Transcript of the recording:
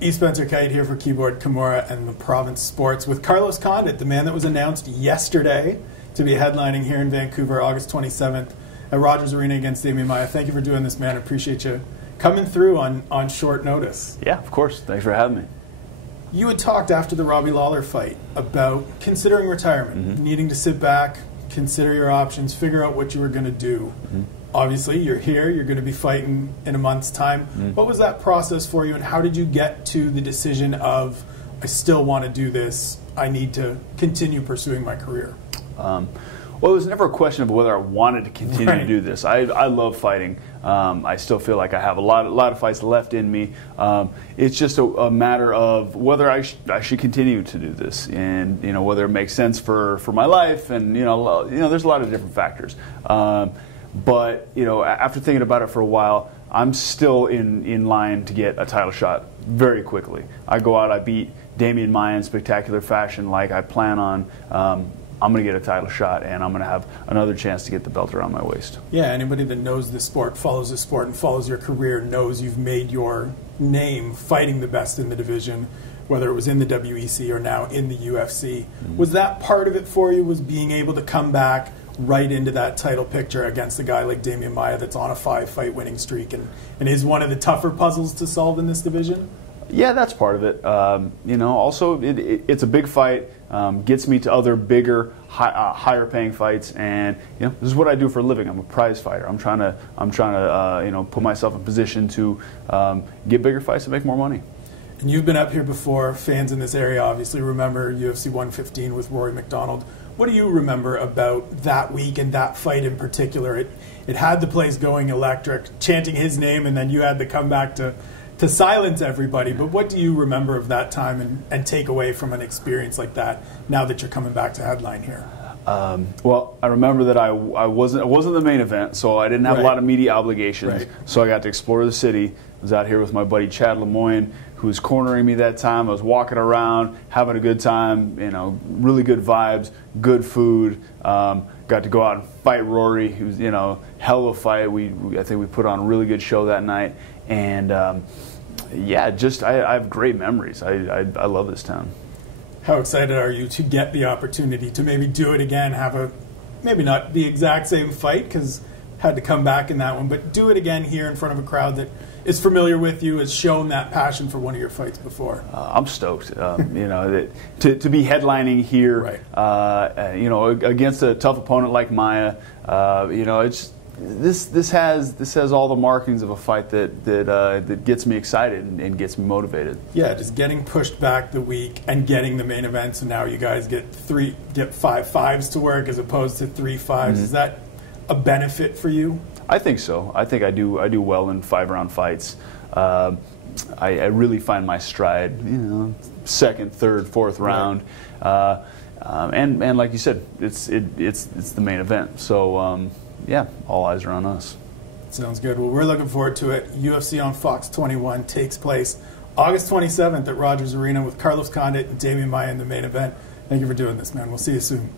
Spencer Kyte here for Keyboard Kimura and the Province Sports with Carlos Condit, the man that was announced yesterday to be headlining here in Vancouver August 27th at Rogers Arena against Demian Maia. Thank you for doing this, man. I appreciate you coming through on short notice. Yeah, of course. Thanks for having me. You had talked after the Robbie Lawler fight about considering retirement, needing to sit back, consider your options, figure out what you were going to do. Obviously, you're here, you're going to be fighting in a month's time. What was that process for you, and how did you get to the decision of, I still want to do this, I need to continue pursuing my career? Well, it was never a question of whether I wanted to continue to do this. I love fighting. I still feel like I have a lot of fights left in me. It's just a matter of whether I should continue to do this, and whether it makes sense for my life, and there's a lot of different factors. But after thinking about it for a while, I'm still in line to get a title shot very quickly. I go out, I beat Demian Maia in spectacular fashion, like I plan on. I'm going to get a title shot, and I'm going to have another chance to get the belt around my waist. Yeah, anybody that knows the sport, follows the sport, and follows your career knows you've made your name fighting the best in the division, whether it was in the WEC or now in the UFC. Was that part of it for you, was being able to come back right into that title picture against a guy like Demian Maia that's on a 5-fight winning streak and is one of the tougher puzzles to solve in this division? Yeah, that's part of it. Also it's a big fight, gets me to other bigger, higher paying fights, and this is what I do for a living. I'm a prize fighter. I'm trying to put myself in position to get bigger fights and make more money. And you've been up here before. Fans in this area obviously remember UFC 115 with Rory McDonald. What do you remember about that week and that fight in particular? It had the place going electric, chanting his name, and then you had to come back to silence everybody. But what do you remember of that time and take away from an experience like that now that you're coming back to headline here? Well, I remember that I wasn't the main event, so I didn't have a lot of media obligations. So I got to explore the city. I was out here with my buddy Chad Lemoyne, who was cornering me that time. I was walking around, having a good time, really good vibes, good food. Got to go out and fight Rory, who's, hell of a fight. I think we put on a really good show that night. And yeah, I have great memories. I love this town. How excited are you to get the opportunity to maybe do it again, have maybe not the exact same fight because had to come back in that one, but do it again here in front of a crowd that is familiar with you, has shown that passion for one of your fights before? I'm stoked. To be headlining here, against a tough opponent like Maia, This has all the markings of a fight that gets me excited and gets me motivated. Yeah, just getting pushed back the week and getting the main event, so now you guys get 5 5s to work as opposed to 3 5s. Is that a benefit for you? I think so. I think I do well in 5-round fights. I really find my stride, second, third, fourth round, and like you said, it's the main event. So. Yeah, all eyes are on us. Sounds good. Well, we're looking forward to it. UFC on Fox 21 takes place August 27th at Rogers Arena with Carlos Condit and Demian Maia in the main event. Thank you for doing this, man. We'll see you soon.